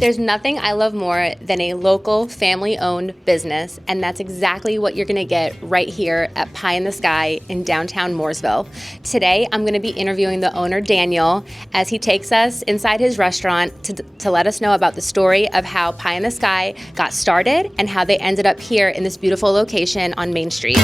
There's nothing I love more than a local family-owned business, and that's exactly what you're gonna get right here at Pie in the Sky in downtown Mooresville. Today, I'm gonna be interviewing the owner, Daniel, as he takes us inside his restaurant to let us know about the story of how Pie in the Sky got started and how they ended up here in this beautiful location on Main Street.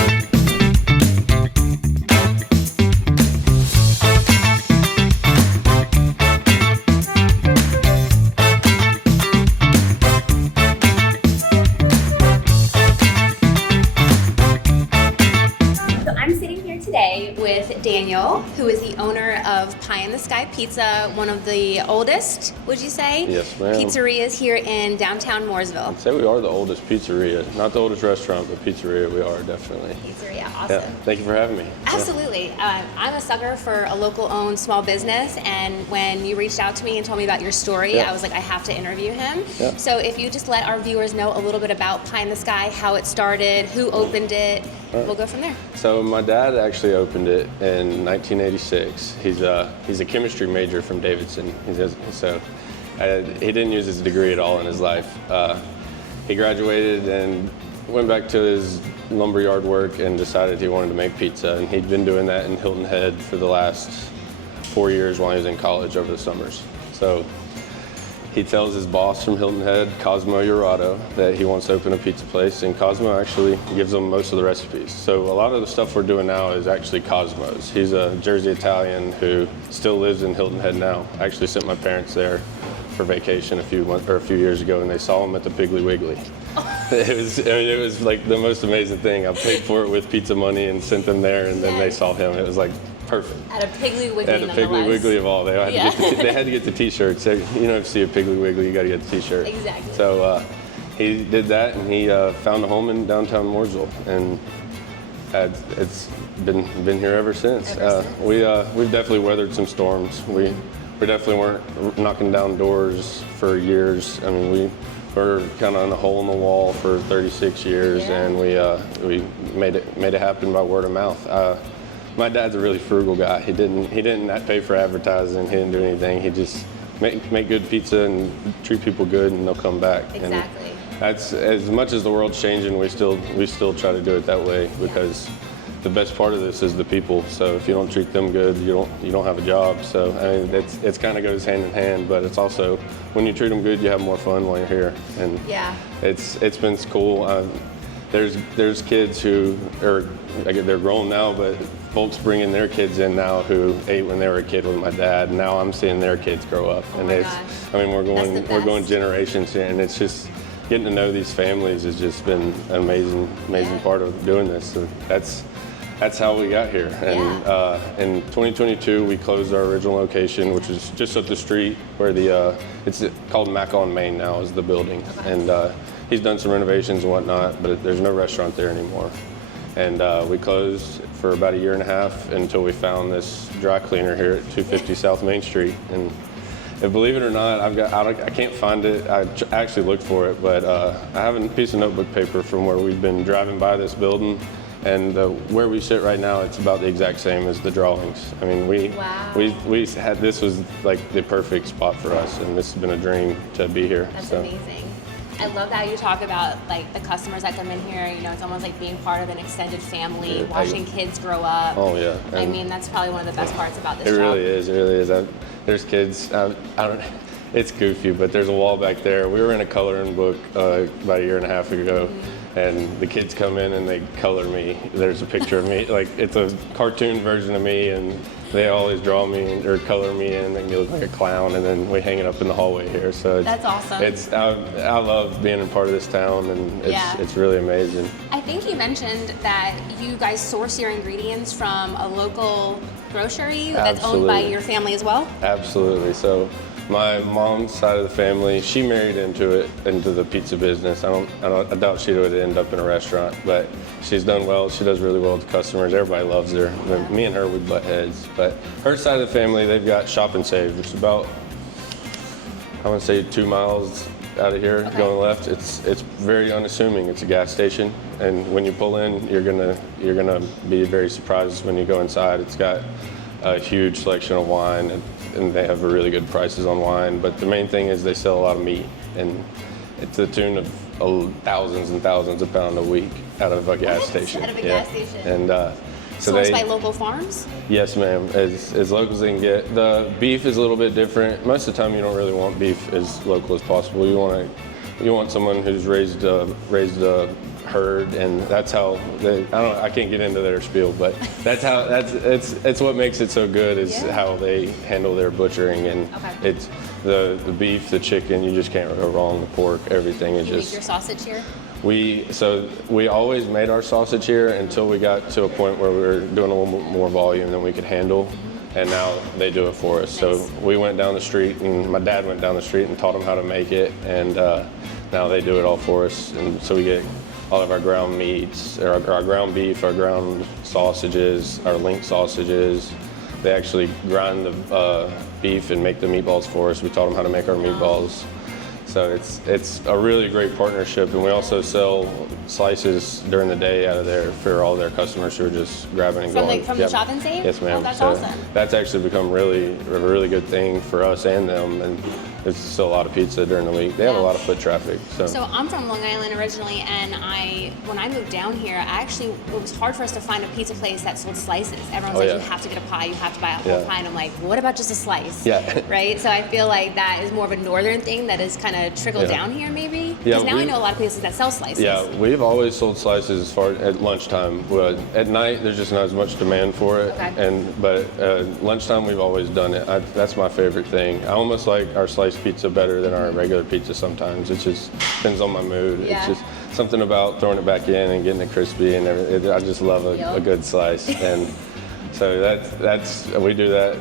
With Daniel, who is the owner of Pie in the Sky Pizza, one of the oldest, would you say? Yes, ma'am. Pizzerias here in downtown Mooresville. I'd say we are the oldest pizzeria. Not the oldest restaurant, but pizzeria we are, definitely. Pizzeria, awesome. Yeah, thank you for having me. Absolutely. Yeah. I'm a sucker for a local-owned small business, and when you reached out to me and told me about your story, I was like, I have to interview him. Yeah. So if you just let our viewers know a little bit about Pie in the Sky, how it started, who opened it, we'll go from there. So my dad actually opened it in 1986. He's a chemistry major from Davidson. He didn't use his degree at all in his life. He graduated and went back to his lumberyard work and decided he wanted to make pizza. And he'd been doing that in Hilton Head for the last 4 years while he was in college over the summers. So he tells his boss from Hilton Head, Cosmo Urato, that he wants to open a pizza place, and Cosmo actually gives him most of the recipes. So a lot of the stuff we're doing now is actually Cosmo's. He's a Jersey Italian who still lives in Hilton Head now. I actually sent my parents there for vacation a few years ago, and they saw him at the Piggly Wiggly. It was like the most amazing thing. I paid for it with pizza money and sent them there, and then they saw him. It was like perfect. At a Piggly Wiggly, At a Piggly Wiggly of all. They had to get the T-shirts. If you see a Piggly Wiggly, you got to get the T-shirt. Exactly. So he did that, and he found a home in downtown Mooresville, and it's been here ever since. We've definitely weathered some storms. We definitely weren't knocking down doors for years. I mean, we were kind of on a hole in the wall for 36 years, and we made it happen by word of mouth. My dad's a really frugal guy. He didn't pay for advertising. He didn't do anything. He just make good pizza and treat people good, and they'll come back. Exactly. And that's, as much as the world's changing, we still try to do it that way, because the best part of this is the people. So if you don't treat them good, you don't have a job. So I mean, it's kind of goes hand in hand. But it's also, when you treat them good, you have more fun while you're here. And it's been cool. There's kids who they're grown now, but folks bringing their kids in now who ate when they were a kid with my dad. And now I'm seeing their kids grow up, and we're going generations here, and it's just getting to know these families has just been an amazing part of doing this. So that's how we got here. And in 2022, we closed our original location, which is just up the street where it's called Mac on Main now is the building. And he's done some renovations and whatnot, but there's no restaurant there anymore. And we closed for about a year and a half until we found this dry cleaner here at 250 South Main Street. And believe it or not, I can't find it. I actually looked for it, but I have a piece of notebook paper from where we've been driving by this building. And where we sit right now, it's about the exact same as the drawings. I mean, we had, this was like the perfect spot for us, and this has been a dream to be here. That's amazing. I love how you talk about like the customers that come in here. You know, it's almost like being part of an extended family, watching kids grow up. Oh yeah. And I mean, that's probably one of the best parts about this job. It really is. There's kids. It's goofy, but there's a wall back there. We were in a coloring book about a year and a half ago. And the kids come in and they color me. There's a picture of me, like it's a cartoon version of me, and they always draw me or color me in and make me look like a clown, and then we hang it up in the hallway here. So that's awesome. I love being a part of this town, and it's really amazing. I think you mentioned that you guys source your ingredients from a local grocery that's owned by your family as well? Absolutely. So my mom's side of the family, she married into the pizza business. I doubt she would end up in a restaurant, but she's done well. She does really well with customers. Everybody loves her. Me and her, we butt heads. But her side of the family, they've got Shop and Save, which is about, I want to say 2 miles out of here, going left. It's very unassuming. It's a gas station, and when you pull in, you're gonna be very surprised when you go inside. It's got a huge selection of wine. and they have really good prices on wine. But the main thing is they sell a lot of meat, and it's to the tune of thousands and thousands of pounds a week out of a gas station. Out of a gas station. And sourced by local farms? Yes, ma'am. As local as they can get. The beef is a little bit different. Most of the time, you don't really want beef as local as possible. You want someone who's raised a herd, and that's how I can't get into their spiel, but it's what makes it so good is how they handle their butchering, and it's the beef, the chicken, you just can't go wrong. The pork, everything is just. You make your sausage here? We always made our sausage here until we got to a point where we were doing a little more volume than we could handle, and now they do it for us. Nice. So we went down the street, and my dad went down the street and taught them how to make it, and now they do it all for us, and so we get all of our ground meats, our ground beef, our ground sausages, our link sausages. They actually grind the beef and make the meatballs for us. We taught them how to make our meatballs. So it's a really great partnership, and we also sell slices during the day out of there for all their customers who are just grabbing and going. From the shop and save? Yes, ma'am. Oh, that's awesome. That's actually become a really good thing for us and them, and there's still a lot of pizza during the week. They have a lot of foot traffic. So I'm from Long Island originally, and when I moved down here, it was hard for us to find a pizza place that sold slices. Everyone's like, you have to get a pie, you have to buy a whole pie, and I'm like, what about just a slice? Yeah. Right? So I feel like that is more of a northern thing that is kind of trickled down here, maybe? Because now I know a lot of places that sell slices. Yeah, we've always sold slices as far at lunchtime. At night, there's just not as much demand for it. Okay. But lunchtime, we've always done it. That's my favorite thing. I almost like our sliced pizza better than our regular pizza sometimes. It just depends on my mood. Yeah. It's just something about throwing it back in and getting it crispy and everything. I just love a good slice. And so we do that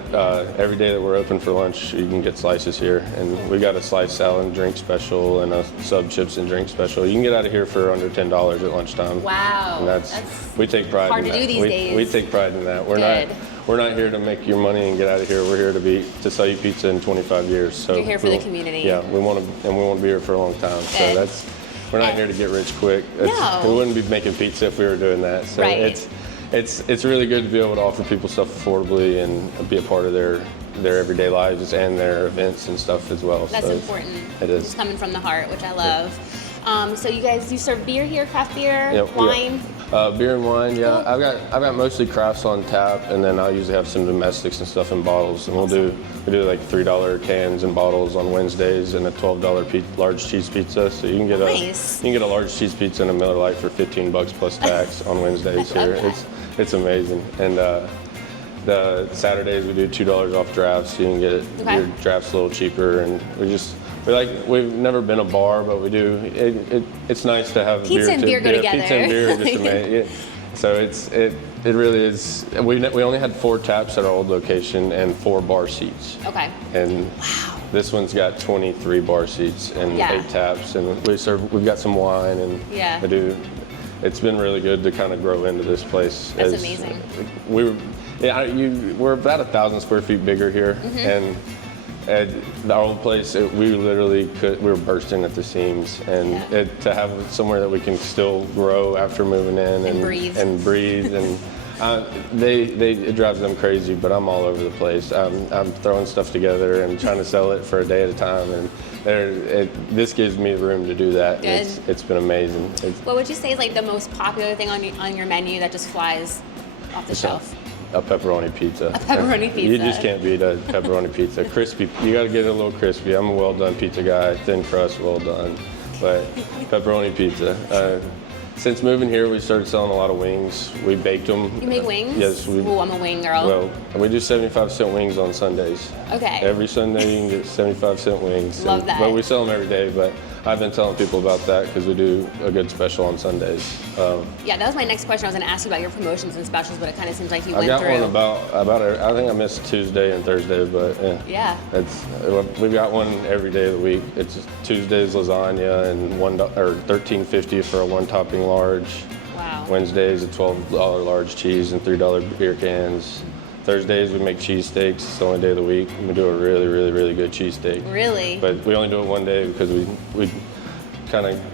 every day that we're open for lunch. You can get slices here, and we got a sliced salad and drink special and a sub chips and drink special. You can get out of here for under $10 at lunchtime. Wow, and we take pride in that. Hard to do these days. We take pride in that. We're not here to make your money and get out of here. We're here to sell you pizza in 25 years. So you're here for the community. Yeah, we want to be here for a long time. Good. So we're not here to get rich quick. No. We wouldn't be making pizza if we were doing that. So it's really good to be able to offer people stuff affordably and be a part of their everyday lives and their events and stuff as well. That's important. It is. It's coming from the heart, which I love. So you serve beer here, craft beer, wine? Beer and wine, yeah. Cool. I've got mostly crafts on tap, and then I'll usually have some domestics and stuff in bottles. And we do like $3 cans and bottles on Wednesdays, and a $12 large cheese pizza. So you can get a large cheese pizza and a Miller Lite for $15 plus tax on Wednesdays here. It's amazing. And the Saturdays we do $2 off drafts, so you can get your drafts a little cheaper. And we've never been a bar, but we do. It's nice to have pizza and beer go together. Pizza and beer just amazing. So it really is. We only had 4 taps at our old location and 4 bar seats. Okay. And this one's got 23 bar seats and 8 taps, and we've got some wine, and it's been really good to kind of grow into this place. That's amazing. We're about 1,000 square feet bigger here, and at our old place, we were bursting at the seams, and to have somewhere that we can still grow after moving in and breathe, and it drives them crazy, but I'm all over the place. I'm throwing stuff together and trying to sell it for a day at a time, and this gives me the room to do that. It's been amazing. What would you say is like the most popular thing on your menu that just flies off the shelf? A pepperoni pizza. A pepperoni pizza. You just can't beat a pepperoni pizza. Crispy. You got to get it a little crispy. I'm a well done pizza guy. Thin crust, well done. But pepperoni pizza. Since moving here, we started selling a lot of wings. We baked them. You make wings? Yes. Ooh, I'm a wing girl. Well, we do 75-cent wings on Sundays. Okay. Every Sunday you can get 75-cent wings. Love that. But we sell them every day, but I've been telling people about that because we do a good special on Sundays. Yeah, that was my next question. I was going to ask you about your promotions and specials, but it kind of seems like you went through. I got one about I think I missed Tuesday and Thursday, but we've got one every day of the week. It's Tuesdays lasagna and $13.50 for a 1-topping large. Wow. Wednesdays a $12 large cheese and $3 beer cans. Thursdays we make cheesesteaks. It's the only day of the week. We do a really, really, really good cheesesteak. Really? But we only do it one day because we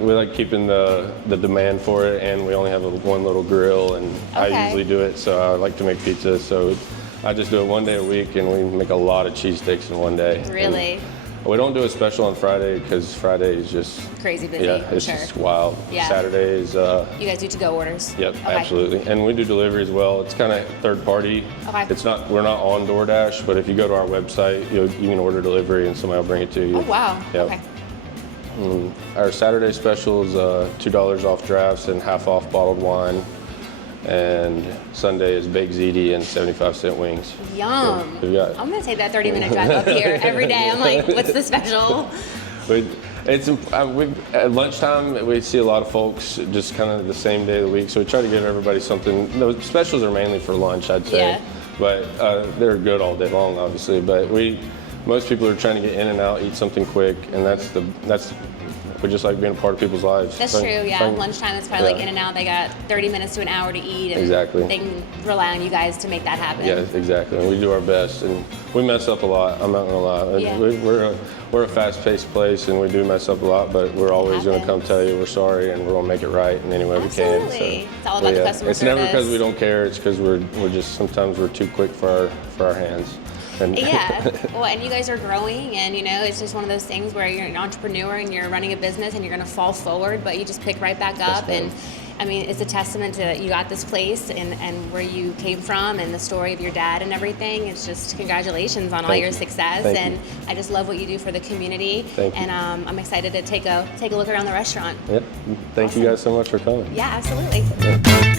like keeping the demand for it, and we only have one little grill, and I usually do it, so I like to make pizza. So I just do it one day a week, and we make a lot of cheesesteaks in one day. Really? And we don't do a special on Friday because Friday is just crazy busy. yeah, it's sure. just wild. Yeah. Saturdays. You guys do to-go orders? Yep, Okay. absolutely. And we do delivery as well. It's kind of third party. Okay. We're not on DoorDash, but if you go to our website, you can order delivery and somebody will bring it to you. Oh, wow. Yep. Okay. Our Saturday special is $2 off drafts and half off bottled wine. And Sunday is baked ziti and 75-cent wings. Yum. So I'm going to take that 30-minute drive up here every day. I'm like, what's the special? At lunchtime, we see a lot of folks just kind of the same day of the week, so we try to give everybody something. Those specials are mainly for lunch, I'd say, Yeah. but they're good all day long, obviously. But most people are trying to get in and out, eat something quick, and we just like being a part of people's lives. That's true, yeah. Lunchtime is probably like in and out. They got 30 minutes to an hour to eat. And exactly. They can rely on you guys to make that happen. Yeah, exactly. And we do our best, and we mess up a lot. I'm not gonna lie. Yeah. We're a fast-paced place, and we do mess up a lot. But we're always gonna come tell you we're sorry, and we're gonna make it right in any way we can. Absolutely. It's all about the customer It's service. never because we don't care. It's because we're just sometimes we're too quick for our hands. And Yeah, well, and you guys are growing, and it's just one of those things where you're an entrepreneur and you're running a business and you're going to fall forward, but you just pick right back up. And I mean, it's a testament to you got this place and where you came from and the story of your dad and everything. It's just congratulations on all your success. Thank you. I just love what you do for the community. Thank you. And I'm excited to take a look around the restaurant. Yep. Thank you guys so much for coming. Yeah, absolutely.